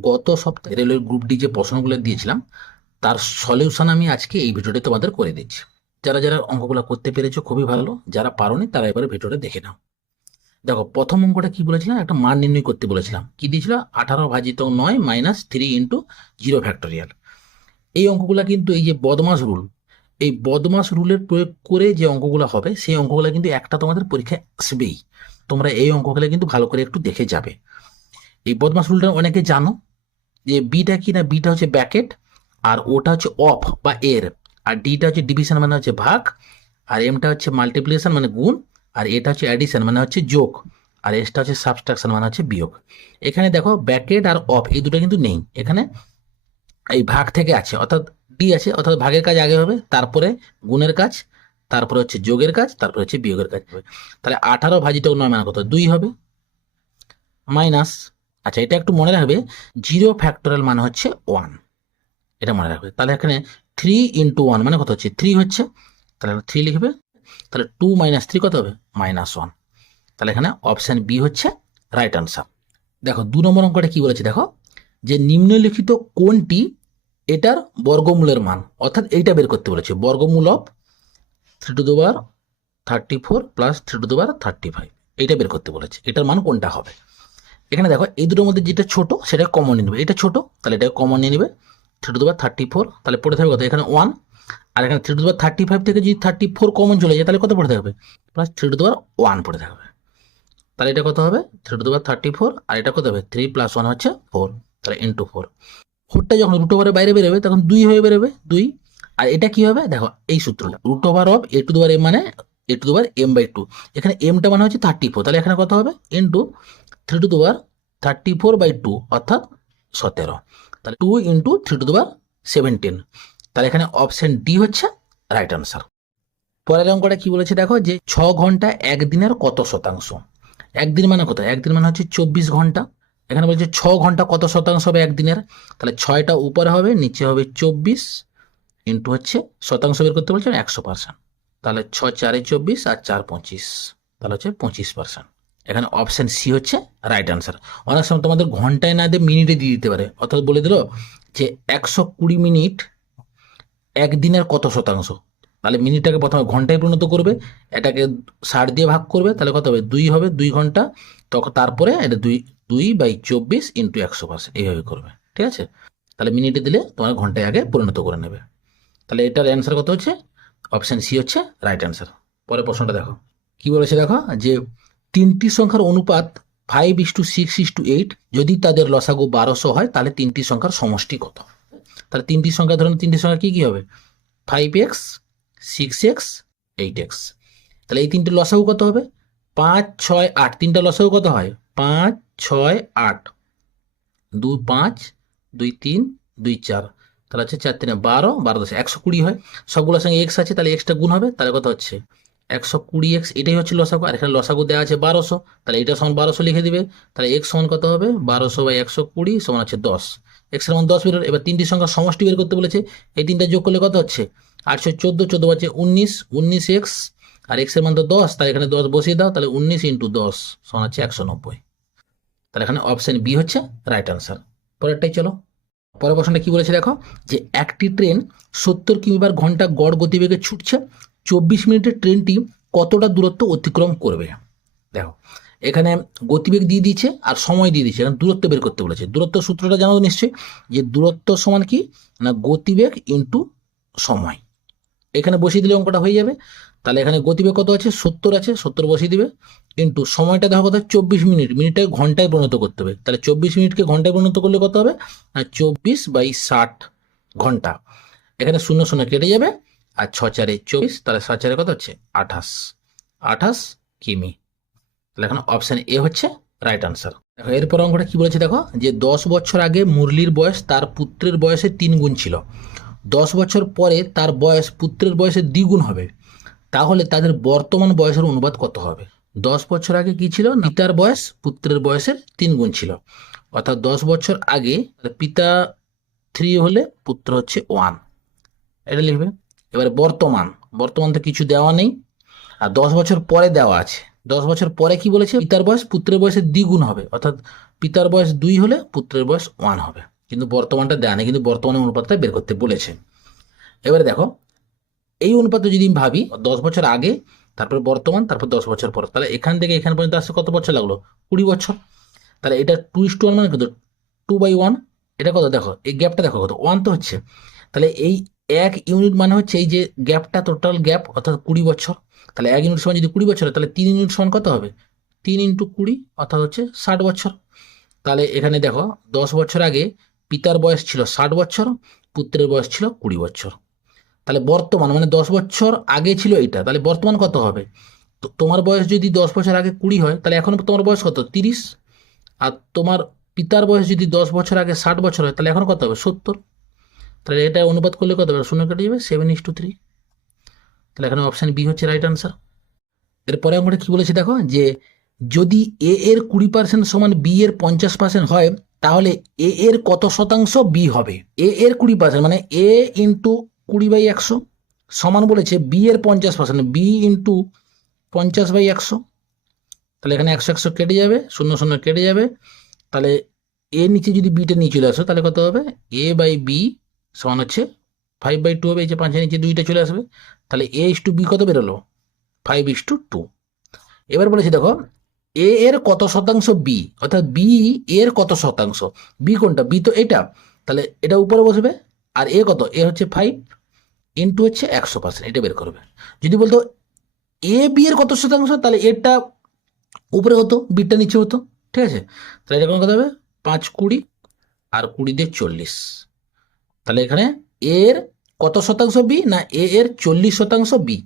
গত সপ্তাহে railway group D যে প্রশ্নগুলো দিয়েছিলাম, তার সলিউশন আমি আজকে এই ভিডিওতে তোমাদের করে দিচ্ছি। যারা যারা অঙ্কগুলো করতে পেরেছ, খুবই ভালো। যারা পারোনি, তারা এবারে ভিডিওটা দেখে নাও। দেখো, প্রথম অঙ্কটা কি বলেছিলাম? একটা মান নির্ণয় করতে বলেছিলাম। কি দিয়েছিল? আঠারো ভাজিত নয় minus three into zero factorial এই অঙ্কগুলো কিন্তু এই যে বদমাস রুল এই বদমাস রুলের প্রয়োগ করে যে অঙ্কগুলো হবে, সেই অঙ্কগুলো কিন্তু একটা তোমাদের পরীক্ষায় আসবেই। তোমরা এই অঙ্কগুলো কিন্তু ভালো করে একটু দেখে যাবে। এই বদমাস রুলটা অনেকে জানো যে বিটা কি না বিটা হচ্ছে ব্যাকেট আর ওটা হচ্ছে অফ বা এর আর ডিটা হচ্ছে ডিভিশন মানে হচ্ছে ভাগ আর এমটা হচ্ছে মাল্টিপ্লিকেশন মানে গুণ আর এটা হচ্ছে অ্যাডিশন মানে হচ্ছে যোগ আর এসটা হচ্ছে সাবস্ট্রাকশন মানে হচ্ছে বিয়োগ। এখানে দেখো ব্যাকেট আর অফ এই দুটো কিন্তু নেই। এখানে এই ভাগ থেকে আছে অর্থাৎ ডি আছে অর্থাৎ ভাগের কাজ আগে হবে, তারপরে গুণের কাজ, তারপরে হচ্ছে যোগের কাজ, তারপরে হচ্ছে বিয়োগের কাজ। হবে তাহলে আঠারো ভাজিত নয় মানে কত? দুই হবে। মাইনাস আচ্ছা এটা একটু মনে রাখবে, জিরো ফ্যাক্টোরিয়াল মানে হচ্ছে ওয়ান এটা মনে রাখবে। তাহলে এখানে থ্রি ইন্টু ওয়ান মানে কত হচ্ছে? থ্রি হচ্ছে, তাহলে থ্রি লিখবে, তাহলে টু মাইনাস থ্রি কত হবে? মাইনাস ওয়ান তাহলে এখানে অপশান বি হচ্ছে রাইট আনসার দেখো, দু নম্বর অঙ্কটা কী বলেছে? দেখো, যে নিম্নলিখিত কোনটি, এটার বর্গমূলের মান, অর্থাৎ এইটা বের করতে বলেছে, বর্গমূল অফ থ্রি টু দুবার thirty four plus three two দুবার থার্টি ফাইভ এইটা বের করতে বলেছে। এটার মান কোনটা হবে? এখানে দেখো, এই দুটোর মধ্যে যেটা ছোট, সেটা কমন নিয়ে নেবে। এটা ছোট, তাহলে এটা কমন নিয়ে নেবে। থ্রি টু দুবার থার্টি ফোর তাহলে পড়ে থাকবে কত? এখানে ওয়ান আর এখানে থ্রি টু দুবার থার্টি ফাইভ থেকে যদি থার্টি ফোর কমন চলে যায়, তাহলে কত পড়ে থাকবে? প্লাস থ্রি টু দুবার ওয়ান পড়ে থাকবে। তাহলে এটা কত হবে? থ্রি টু দুবার থার্টি ফোর আর এটা কত হবে? থ্রি প্লাস ওয়ান হচ্ছে ফোর তাহলে ইন্টু ফোর ফোরটা যখন রুট ওভারের বাইরে বেরোবে, তখন দুই হয়ে বেরোবে, দুই। আর এটা কি হবে? দেখো, এই সূত্রটা। Root over of A two দুবার এম মানে এ টু দুবার এম বাই টু এখানে এমটা মানে হচ্ছে থার্টি ফোর তাহলে এখানে কত হবে? ইন্টু থ্রি টু দুবার থার্টি ফোর বাই টু অর্থাৎ সতেরো। তাহলে টু ইন্টু থ্রি টু দুবার সেভেন্টিন তাহলে এখানে অপশন ডি হচ্ছে রাইট আনসার পরের অঙ্কটা কি বলেছে দেখো যে ছ ঘণ্টা একদিনের কত শতাংশ? একদিন মানে কত? একদিন মানে হচ্ছে চব্বিশ ঘণ্টা। এখানে বলছে ছ ঘণ্টা কত শতাংশ হবে একদিনের? তাহলে ছয়টা উপরে হবে, নিচে হবে চব্বিশ ইন্টু হচ্ছে শতাংশ বের করতে বলছে একশো পার্সেন্ট তাহলে ছ, চারে চব্বিশ আর চার পঁচিশ। তাহলে হচ্ছে পঁচিশ পার্সেন্ট এখানে অপশান সি হচ্ছে রাইট আনসার অনেক সময় তোমাদের ঘন্টায় না দিয়ে মিনিটে দিয়ে দিতে পারে। অর্থাৎ বলে দিল যে একশো কুড়ি মিনিট একদিনের কত শতাংশ? তাহলে মিনিটটাকে প্রথমে ঘন্টায় পরিণত করবে, এটাকে ষাট দিয়ে ভাগ করবে, তাহলে কত হবে? দুই হবে, দুই ঘণ্টা তখন তারপরে এটা দুই দুই বাই চব্বিশ ইন্টু একশো পার্সেন্ট এইভাবে করবে। ঠিক আছে? তাহলে মিনিটে দিলে তোমার ঘন্টায় আগে পরিণত করে নেবে। তাহলে এটার অ্যান্সার কত হচ্ছে? অপশান সি হচ্ছে রাইট অ্যান্সার পরের প্রশ্নটা দেখো। কি বলেছে দেখো? যে তিনটি সংখ্যার অনুপাত five is to six is to eight যদি তাদের লসাগু বারোশো হয়, তাহলে তিনটি সংখ্যার সমষ্টি কত? তাহলে তিনটি সংখ্যা, ধরুন তিনটি সংখ্যা কী কী হবে? Five X six X eight X তাহলে এই তিনটে লসাগু কত হবে? পাঁচ ছয় আট। তিনটা লসাগু কত হয়? পাঁচ ছয় আট। দুই পাঁচ, দুই তিন, দুই চার। তাহলে হচ্ছে চার তিনে বারো বারো দশ একশো কুড়ি হয়। সবগুলোর সঙ্গে এক্স আছে, তাহলে এক্সটা গুণ হবে, তাহলে কত হচ্ছে? একশো কুড়ি এক্স, এটাই হচ্ছে লসাগু। আর এখানে লসাগু দেওয়া আছে বারোশো, তাহলে এটা সমান বারোশো লিখে দিবে। তাহলে এক্স সমান কত হবে? বারোশো বাই একশো কুড়ি সমান হচ্ছে দশ। এক্সের মান দশ বেরোর এবার তিনটি সংখ্যা সমষ্টি বের করতে বলেছে। এই তিনটা যোগ করলে কত হচ্ছে? আটশো চোদ্দ চোদ্দ পাচ্ছে উনিশ উনিশ এক্স। আর এক্সের মান তো দশ, তাহলে এখানে দশ বসিয়ে দাও, তাহলে উনিশ ইন্টু দশ সমান হচ্ছে একশো নব্বই। তাহলে এখানে অপশন বি হচ্ছে রাইট আনসার পরেরটাই চলো। পরের প্রশ্নটা কি বলেছে দেখো? যে একটি ট্রেন সত্তর কিলোমিটার ঘণ্টা গড় গতিবেগে ছুটছে চব্বিশ মিনিটের ট্রেনটি কতটা দূরত্ব অতিক্রম করবে? দেখো, এখানে গতিবেগ দিয়ে দিয়েছে আর সময় দিয়ে দিয়েছে, এখানে দূরত্ব বের করতে বলেছে। দূরত্ব সূত্রটা জানো নিশ্চয়ই, যে দূরত্ব সমান কি? না, গতিবেগ ইন্টু সময়। এখানে বসিয়ে দিলে অঙ্কটা হয়ে যাবে। তাহলে এখানে গতিবেগ কত আছে? সত্তর আছে, সত্তর বসিয়ে দিবে। কিন্তু সময়টা দেখো কত চব্বিশ মিনিট, মিনিটটাকে ঘন্টায় পরিণত করতে হবে। তাহলে চব্বিশ মিনিটকে ঘন্টায় পরিণত করলে কত হবে? না, চব্বিশ বাই ষাট ঘণ্টা। এখানে শূন্য শূন্য কেটে যাবে। আর ছ চারে চব্বিশ তাহলে সাত চারে কত হচ্ছে? আঠাশ। আঠাশ কিমি। তাহলে এখন অপশান এ হচ্ছে রাইট আনসার দেখো এরপর অঙ্কটা কি বলেছে দেখো? যে দশ বছর আগে মুরলির বয়স তার পুত্রের বয়সের তিন গুণ ছিল। দশ বছর পরে তার বয়স পুত্রের বয়সের দ্বিগুণ হবে। তাহলে তাদের বর্তমান বয়সের অনুপাত কত হবে? দশ বছর আগে কি ছিল? পিতার বয়স পুত্রের বয়সের তিন গুণ ছিল। অর্থাৎ দশ বছর আগে পিতা থ্রি হলে পুত্র হচ্ছে ওয়ান এটা লিখবে। এবারে বর্তমান বর্তমান তো কিছু দেওয়া নেই। আর দশ বছর পরে দেওয়া আছে। দশ বছর পরে কি বলেছে? পিতার বয়স পুত্রের বয়সের দ্বিগুণ হবে। অর্থাৎ পিতার বয়স দুই হলে পুত্রের বয়স ওয়ান হবে। কিন্তু বর্তমানটা দেয় নেই, কিন্তু বর্তমানে অনুপাতটা বের করতে বলেছে। এবারে দেখো, এই অনুপাতে যদি আমি ভাবি, দশ বছর আগে, তারপর বর্তমান, তারপর দশ বছর পর। তাহলে এখান থেকে এখান পর্যন্ত আসতে কত বছর লাগল? কুড়ি বছর। তাহলে এটা টু ইস টু ওয়ান মানে কত? টু বাই ওয়ান এটা কত? দেখো, এই গ্যাপটা দেখো কত? ওয়ান তো হচ্ছে। তাহলে এই এক ইউনিট মানে হচ্ছে এই যে গ্যাপটা টোটাল গ্যাপ অর্থাৎ কুড়ি বছর। তাহলে এক ইউনিট সমান যদি কুড়ি বছর তাহলে তিন ইউনিট সমান কত হবে? তিন ইন্টু কুড়ি, অর্থাৎ হচ্ছে ষাট বছর। তাহলে এখানে দেখো, দশ বছর আগে পিতার বয়স ছিল ষাট বছর, পুত্রের বয়স ছিল কুড়ি বছর। তাহলে বর্তমান মানে দশ বছর আগে ছিল এটা তাহলে বর্তমান কত হবে? তো তোমার বয়স যদি দশ বছর আগে কুড়ি হয়, তাহলে এখন তোমার বয়স কত? তিরিশ। আর তোমার পিতার বয়স যদি দশ বছর আগে ষাট বছর হয়, তাহলে এখন কত হবে? সত্তর। তাহলে এটা অনুবাদ করলে কত হবে? শূন্য কেটে যাবে? সেভেন ইস টু থ্রি তাহলে এখানে অপশান বি হচ্ছে রাইট আনসার এরপরে আমরা কি বলেছি দেখো, যে যদি এ এর কুড়ি পার্সেন্ট সমান বি এর পঞ্চাশ পার্সেন্ট হয়, তাহলে এ এর কত শতাংশ বি হবে? এ এর কুড়ি পার্সেন্ট মানে এ ইন্টু কুড়ি বাই একশো সমান বলেছে বি এর পঞ্চাশ পার্সেন্ট বি ইন্টু পঞ্চাশ বাই একশো। তাহলে এখানে একশো একশো কেটে যাবে, শূন্য শূন্য কেটে যাবে। তাহলে এ নিচে যদি বিটা নিয়ে চলে আসো, তাহলে কত হবে? এ বাই বি সমান হচ্ছে ফাইভ বাই টু হবে, এই যে পাঁচের নিচে দুইটা চলে আসবে। তাহলে এ ইস টু বি কত বেরোলো? ফাইভ ইস টু টু এবার বলেছি, দেখো এ এর কত শতাংশ বি অর্থাৎ বি এর কত শতাংশ? বি কোনটা? বি তো এটা। তাহলে এটা উপরে বসবে, আর এ কত? এ হচ্ছে ফাইভ ইন্টু হচ্ছে একশো পার্সেন্ট এটা বের করবে। যদি বলতো এ বি এর কত শতাংশ, তাহলে এটা উপরে হতো বিটটা নিচে হতো, ঠিক আছে? তাহলে এটা কোন কথা হবে? পাঁচ কুড়ি, আর কুড়ি দিয়ে চল্লিশ। তাহলে এখানে এর কত শতাংশ বি না এ এর চল্লিশ শতাংশ বি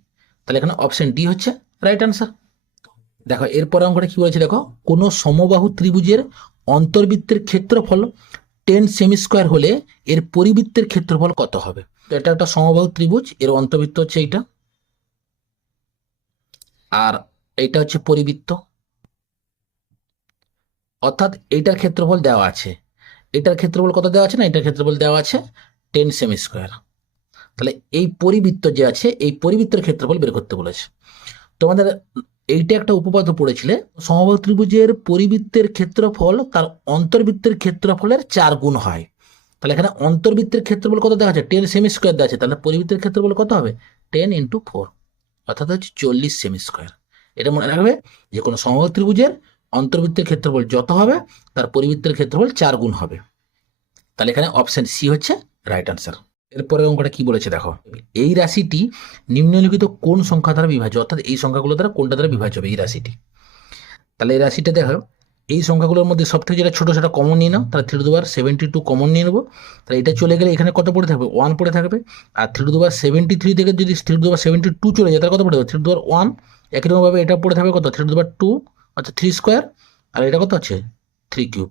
তাহলে এখানে অপশন ডি হচ্ছে রাইট আনসার দেখো, এরপরে অঙ্কটা কি বলেছে দেখো, কোনো সমবাহু ত্রিভুজের অন্তর্বৃত্তের ক্ষেত্রফল টেন সেমি স্কোয়ার হলে এর পরিবৃত্তের ক্ষেত্রফল কত হবে? তো এটা একটা সমবাহু ত্রিভুজ, এর অন্তর্বৃত্ত হচ্ছে এইটা। আর এইটা হচ্ছে পরিবৃত্ত। অর্থাৎ এইটার ক্ষেত্রফল দেওয়া আছে। এটার ক্ষেত্রফল কত দেওয়া আছে না? এটার ক্ষেত্রফল দেওয়া আছে টেন সেমি স্কোয়ার তাহলে এই পরিবৃত্ত যে আছে, এই পরিবৃত্তের ক্ষেত্রফল বের করতে বলেছে। তোমাদের এইটা একটা উপপাদ্য পড়েছিলে, সমবাহু ত্রিভুজের পরিবৃত্তের ক্ষেত্রফল তার অন্তর্বৃত্তের ক্ষেত্রফলের চার গুণ হয়। তাহলে এখানে অন্তর্বৃত্তের ক্ষেত্রফল কত দেখা যাচ্ছে টেন সেমি স্কোয়ার দেওয়া আছে। তাহলে পরিবৃত্তের ক্ষেত্রফল কত হবে? টেন ইন্টু ফোর অর্থাৎ হচ্ছে চল্লিশ সেমি স্কোয়ার এটা মনে রাখবে যে কোনো সমবাহু ত্রিভুজের অন্তর্বৃত্তের ক্ষেত্রফল যত হবে, তার পরিবৃত্তের ক্ষেত্রফল চার গুণ হবে। তাহলে এখানে অপশন সি হচ্ছে রাইট আনসার এরপরে অঙ্কটা কি বলেছে দেখো? এই রাশিটি নিম্নলিখিত কোন সংখ্যা দ্বারা বিভাজ্য? অর্থাৎ এই সংখ্যাগুলো দ্বারা কোনটা দ্বারা বিভাজ্য হবে এই রাশিটি? তাহলে এই রাশিটা দেখো, এই সংখ্যাগুলোর মধ্যে সব থেকে যেটা ছোটো সেটা কমন নিয়ে নাও, তাহলে থ্রি দুবার সেভেন্টি টু কমন নিয়ে নেব। তাহলে এটা চলে গেলে এখানে কত পড়ে থাকবে? ওয়ান পড়ে থাকবে। আর থ্রি দুবার সেভেন্টি থ্রি থেকে যদি থ্রি দুবার সেভেন্টি টু চলে যায়, তাহলে কত পড়ে থাকবে? থ্রি দুবার ওয়ান একই রকমভাবে এটা পড়ে থাকবে কত? থ্রি দুবার টু আচ্ছা থ্রি স্কোয়ার আর এটা কত আছে? থ্রি কিউব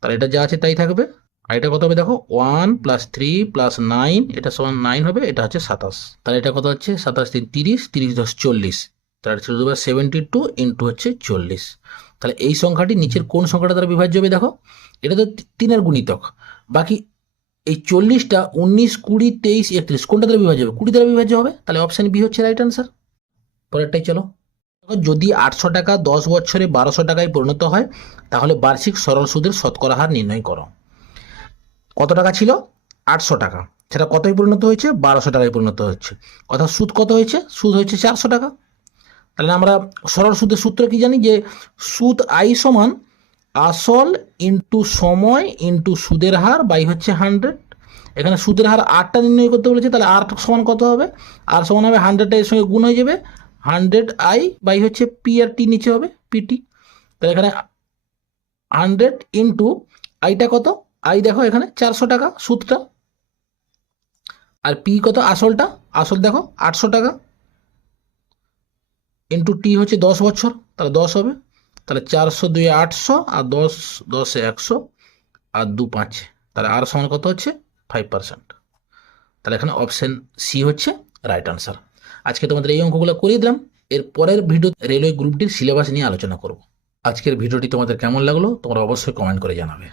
তাহলে এটা যা আছে তাই থাকবে। আর এটা কত হবে দেখো? One plus three plus nine এটা সমান নাইন হবে, এটা হচ্ছে সাতাশ। তাহলে এটা কত হচ্ছে? সাতাশ তিন তিরিশ তিরিশ দশ চল্লিশ। তাহলে থ্রি দুবার সেভেন্টি টু ইন্টু হচ্ছে চল্লিশ। তাহলে এই সংখ্যাটি নিচের কোন সংখ্যাটা দ্বারা বিভাজ্য হবে দেখো? এটা তো তিনের গুণিতক। বাকি এই চল্লিশটা উনিশ, কুড়ি, তেইশ, একত্রিশ, কোনটা দ্বারা বিভাজ্য হবে? কুড়ি দ্বারা বিভাজ্য হবে? তাহলে অপশান বি হচ্ছে রাইট আনসার পরেরটাই চলো। যদি আটশো টাকা দশ বছরে বারোশো টাকায় পরিণত হয়, তাহলে বার্ষিক সরল সুদের শতকরা হার নির্ণয় করো। কত টাকা ছিল? আটশো টাকা। সেটা কতই পরিণত হয়েছে? বারোশো টাকায় পরিণত হচ্ছে। অর্থাৎ সুদ কত হয়েছে? সুদ হয়েছে চারশো টাকা। তাহলে আমরা সরল সুদের সূত্র কি জানি? যে সুদ আই সমান আসল ইন্টু সময় ইন্টু সুদের হার বাই হচ্ছে হান্ড্রেড। এখানে সুদের হার আটটা নির্ণয় করতে বলেছে, তাহলে আর সমান কত হবে? আর সমান হবে হান্ড্রেডটা এর সঙ্গে গুণ হয়ে যাবে। হান্ড্রেড আই বাই হচ্ছে পি আর টি নিচে হবে পিটি তাহলে এখানে হান্ড্রেড ইন্টু আইটা কত? আই দেখো এখানে চারশো টাকা সুদটা আর পি কত আসলটা? আসল দেখো আটশো টাকা। ইন্টু টি হচ্ছে দশ বছর, তাহলে দশ হবে। তাহলে চারশো দুই আটশো আর দশ, দশে একশো আর দু পাঁচ। তাহলে আর সমান কত হচ্ছে? ফাইভ পার্সেন্ট তাহলে এখানে অপশন সি হচ্ছে রাইট আনসার আজকে তোমাদের এই অঙ্কগুলো করিয়ে দিলাম। এর পরের ভিডিও রেলওয়ে গ্রুপটির সিলেবাস নিয়ে আলোচনা করব। আজকের ভিডিওটি তোমাদের কেমন লাগল, তোমরা অবশ্যই কমেন্ট করে জানাবে।